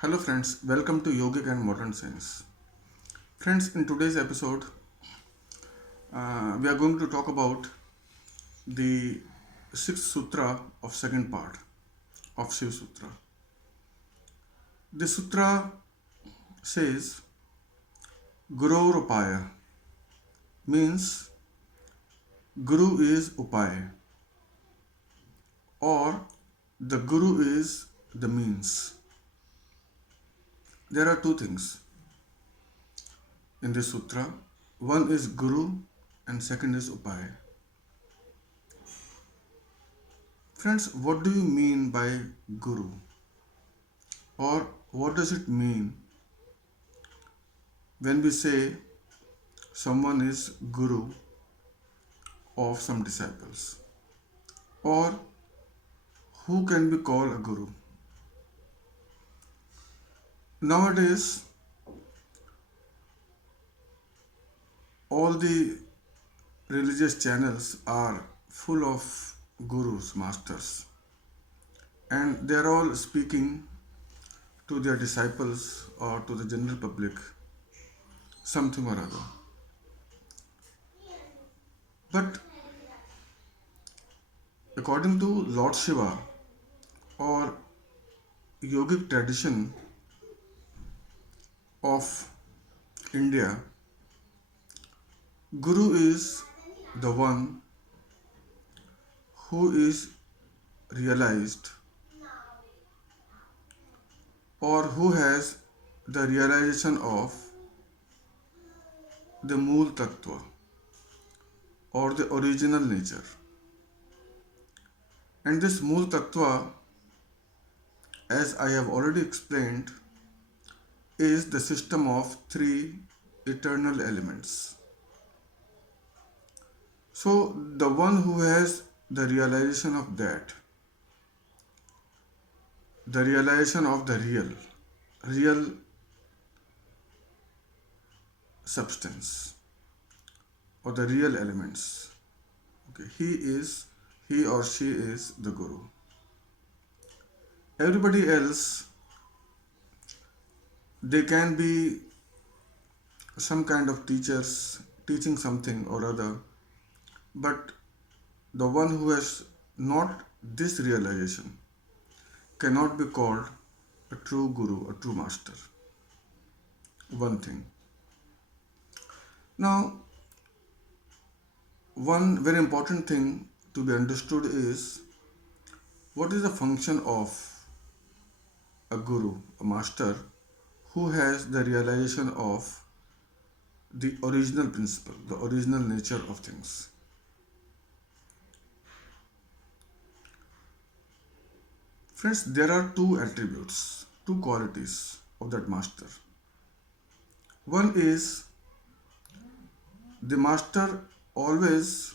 Hello friends, welcome to Yogic and Modern Science. Friends, in today's episode, we are going to talk about the sixth sutra of second part of Shiv Sutra. The sutra says Guru Upaya means Guru is Upaya or the Guru is the means. There are two things in this sutra. One is Guru and second is Upaya. Friends, what do you mean by Guru? Or what does it mean when we say someone is Guru of some disciples? Or who can be called a Guru? Nowadays, all the religious channels are full of gurus, masters, and they are all speaking to their disciples or to the general public something or other. But according to Lord Shiva or yogic tradition of India, Guru is the one who is realized or who has the realization of the Mool Tattva or the original nature. And this Mool Tattva, as I have already explained, is the system of three eternal elements. So, the one who has the realization of that, the realization of the real substance or the real elements, okay, he or she is the Guru. Everybody else, they can be some kind of teachers teaching something or other, but the one who has not this realization cannot be called a true Guru, a true master. One thing. Now, one very important thing to be understood is what is the function of a Guru, a master, who has the realization of the original principle, the original nature of things. Friends, there are two attributes, two qualities of that master. One is the master always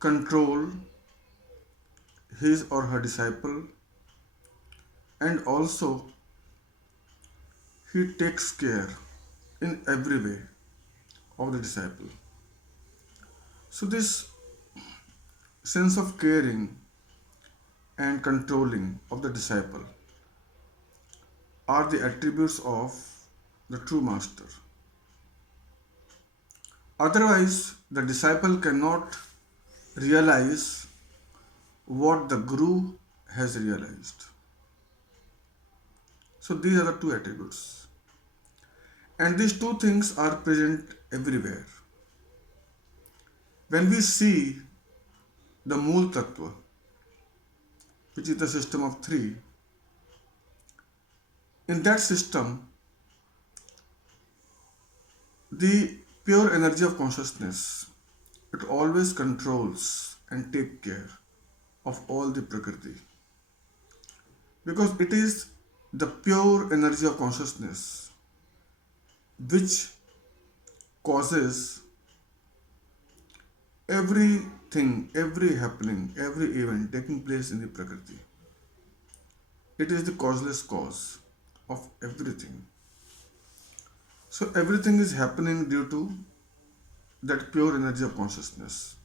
control his or her disciple, and also he takes care in every way of the disciple. So this sense of caring and controlling of the disciple are the attributes of the true master. Otherwise, the disciple cannot realize what the Guru has realized. So these are the two attributes. And these two things are present everywhere. When we see the Mool Tattva, which is the system of three, in that system, the pure energy of consciousness, it always controls and takes care of all the prakriti. Because it is the pure energy of consciousness which causes everything, every happening, every event taking place in the prakriti. It is the causeless cause of everything. So everything is happening due to that pure energy of consciousness.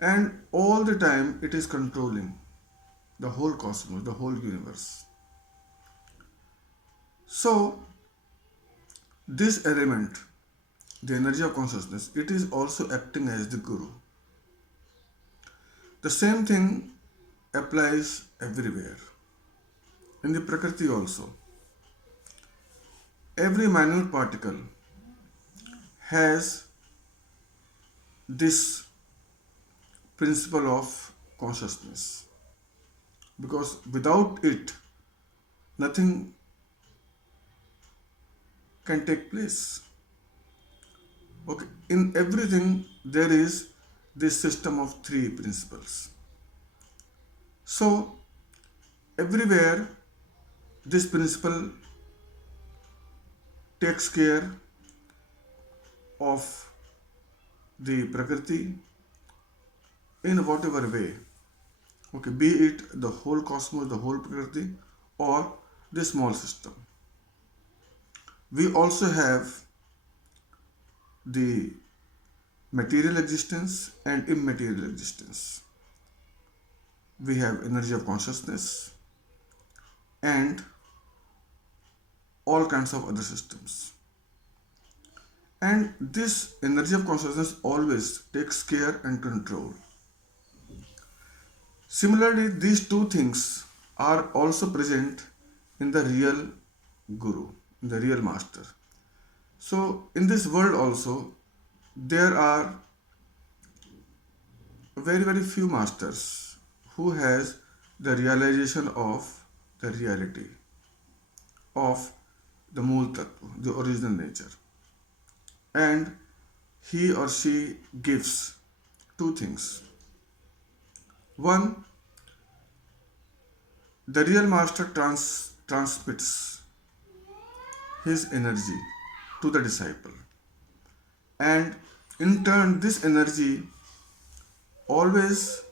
And all the time it is controlling the whole cosmos, the whole universe. So, this element, the energy of consciousness, it is also acting as the guru. The same thing applies everywhere. In the prakriti also. Every minute particle has this principle of consciousness. Because without it, nothing can take place. Okay, in everything there is this system of three principles. So everywhere this principle takes care of the prakriti in whatever way. Okay, be it the whole cosmos, the whole prakriti, or the small system. We also have the material existence and immaterial existence. We have energy of consciousness and all kinds of other systems. And this energy of consciousness always takes care and control. Similarly, these two things are also present in the real guru, in the real master. So, in this world also, there are very few masters who has the realization of the reality of the mool tattva, the original nature. And he or she gives two things. One, the real master transmits his energy to the disciple, and in turn this energy always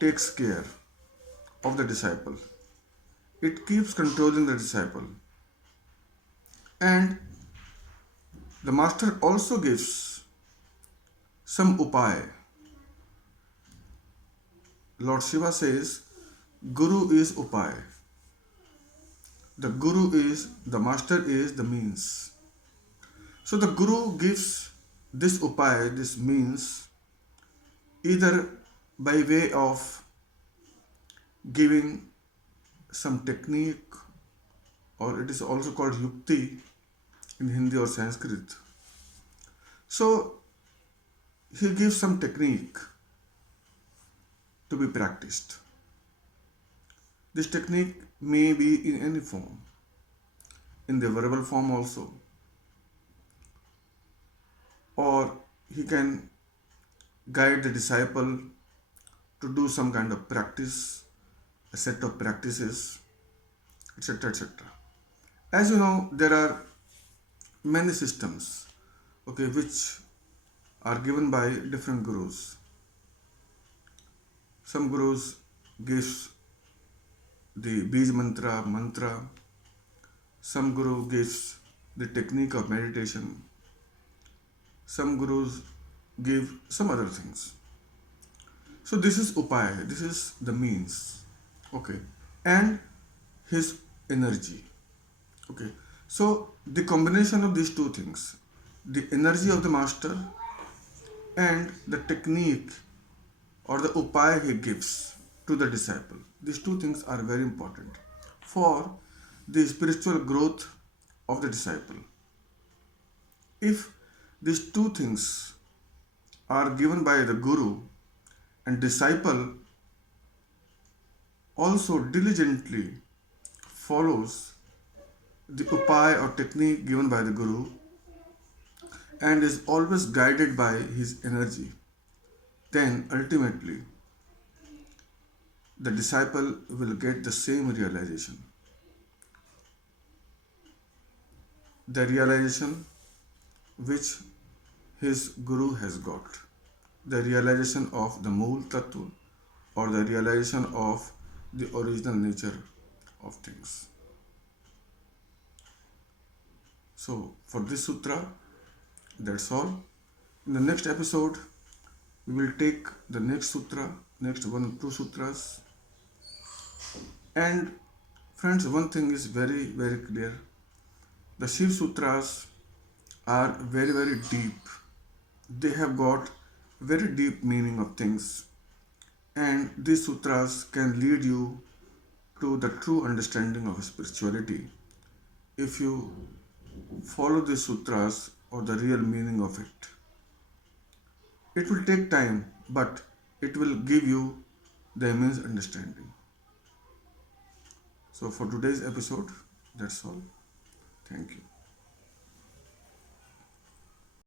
takes care of the disciple. It keeps controlling the disciple, and the master also gives some upaya. Lord Shiva says guru is upaya. The guru is, the master is the means. So the guru gives this upaya, this means, either by way of giving some technique, or it is also called yukti in Hindi or Sanskrit. So he gives some technique to be practiced. This technique may be in any form, in the verbal form also, or he can guide the disciple to do some kind of practice, a set of practices, etc. etc. As you know, there are many systems, okay, which are given by different gurus. Some gurus gives the bij mantra. Some guru gives the technique of meditation. Some gurus give some other things. So this is upaya, this is the means, okay, and his energy, okay. So the combination of these two things, the energy of the master and the technique or the upaya he gives to the disciple, these two things are very important for the spiritual growth of the disciple. If these two things are given by the guru, and disciple also diligently follows the upaya or technique given by the guru and is always guided by his energy, then ultimately the disciple will get the same realization. The realization which his guru has got. The realization of the mool tattva, or the realization of the original nature of things. So for this sutra, that's all. In the next episode, we will take the next sutra, next 1 or 2 sutras, And friends, one thing is very, very clear. The Shiv Sutras are very, very deep. They have got very deep meaning of things. And these sutras can lead you to the true understanding of spirituality if you follow the sutras or the real meaning of it. It will take time, but it will give you the immense understanding. So, for today's episode, that's all. Thank you.